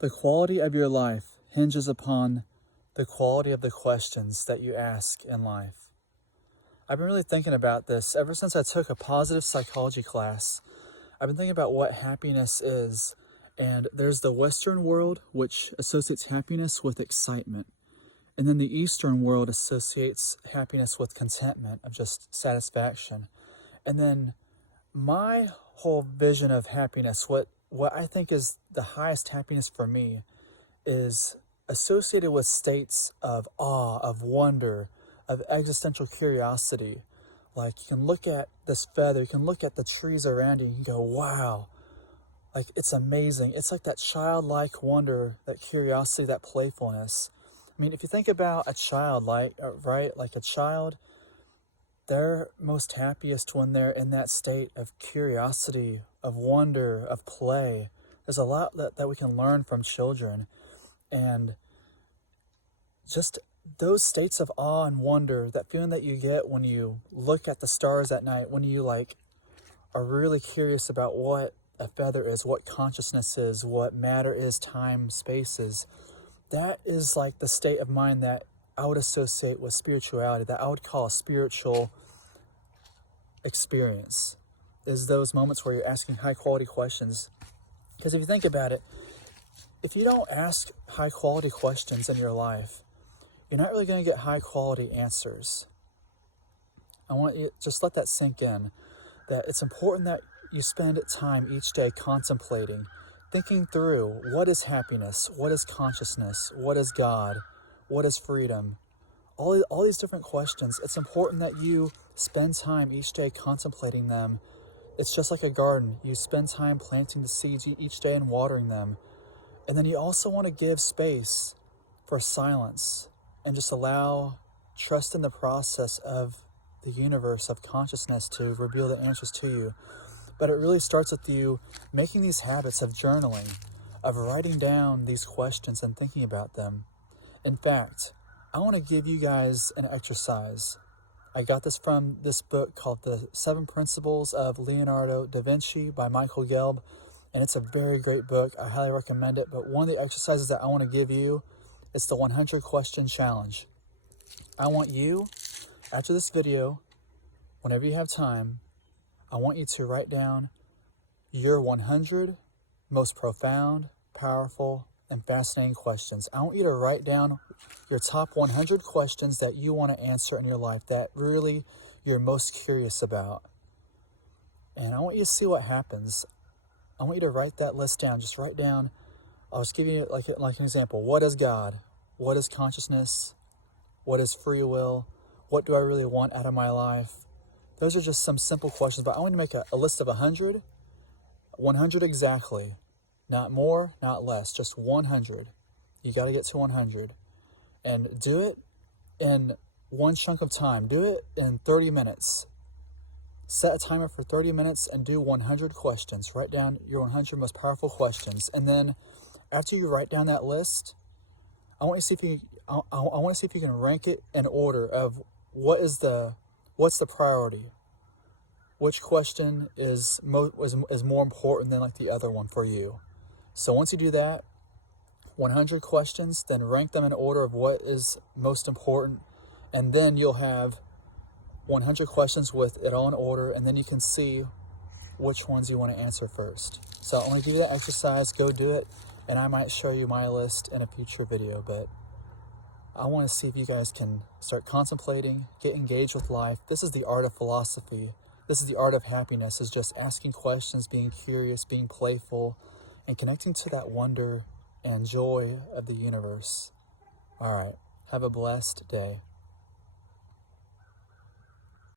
The quality of your life hinges upon the quality of the questions that you ask in life. I've been really thinking about this ever since I took a positive psychology class. I've been thinking about what happiness is, and there's the Western world, which associates happiness with excitement, and then the Eastern world associates happiness with contentment, of just satisfaction. And then my whole vision of happiness, what I think is the highest happiness for me, is associated with states of awe, of wonder, of existential curiosity. Like, you can look at this feather, you can look at the trees around you, and you can go, wow, like, it's amazing. It's like that childlike wonder, that curiosity, that playfulness. I mean, if you think about a child, like a child, they're most happiest when they're in that state of curiosity, of wonder, of play. There's a lot that we can learn from children. And just those states of awe and wonder, that feeling that you get when you look at the stars at night, when you are really curious about what a feather is, what consciousness is, what matter is, time, space is, that is like the state of mind that I would associate with spirituality, that I would call a spiritual experience, is those moments where you're asking high quality questions. Because if you think about it, if you don't ask high quality questions in your life, you're not really going to get high quality answers. I want you to just let that sink in, that it's important that you spend time each day contemplating, thinking through, what is happiness, what is consciousness, what is God, what is freedom, all these different questions. It's important that you spend time each day contemplating them. It's just like a garden. You spend time planting the seeds each day and watering them. And then you also want to give space for silence and just trust in the process of the universe, of consciousness, to reveal the answers to you. But it really starts with you making these habits of journaling, of writing down these questions and thinking about them. In fact, I want to give you guys an exercise. I got this from this book called The 7 Principles of Leonardo da Vinci by Michael Gelb, and it's a very great book. I highly recommend it. But one of the exercises that I want to give you is the 100 question challenge. I want you, after this video, whenever you have time, I want you to write down your 100 most profound, powerful, and fascinating questions. I want you to write down your top 100 questions that you want to answer in your life, that really you're most curious about. And I want you to see what happens. I want you to write that list down. Just write down, I'll just give you like an example. What is God? What is consciousness? What is free will? What do I really want out of my life? Those are just some simple questions, but I want to make a list of 100 exactly. Not more, not less, just 100. You got to get to 100. And do it in one chunk of time. Do it in 30 minutes. Set a timer for 30 minutes and do 100 questions. Write down your 100 most powerful questions. And then after you write down that list, I want to see if you can rank it in order of what's the priority. Which question is more important than the other one for you. So once you do that, 100 questions, then rank them in order of what is most important, and then you'll have 100 questions with it all in order, and then you can see which ones you want to answer first. So I want to give you that exercise. Go do it, and I might show you my list in a future video, but I want to see if you guys can start contemplating, get engaged with life. This is the art of philosophy. This is the art of happiness, is just asking questions, being curious, being playful, and connecting to that wonder and joy of the universe. All right, have a blessed day.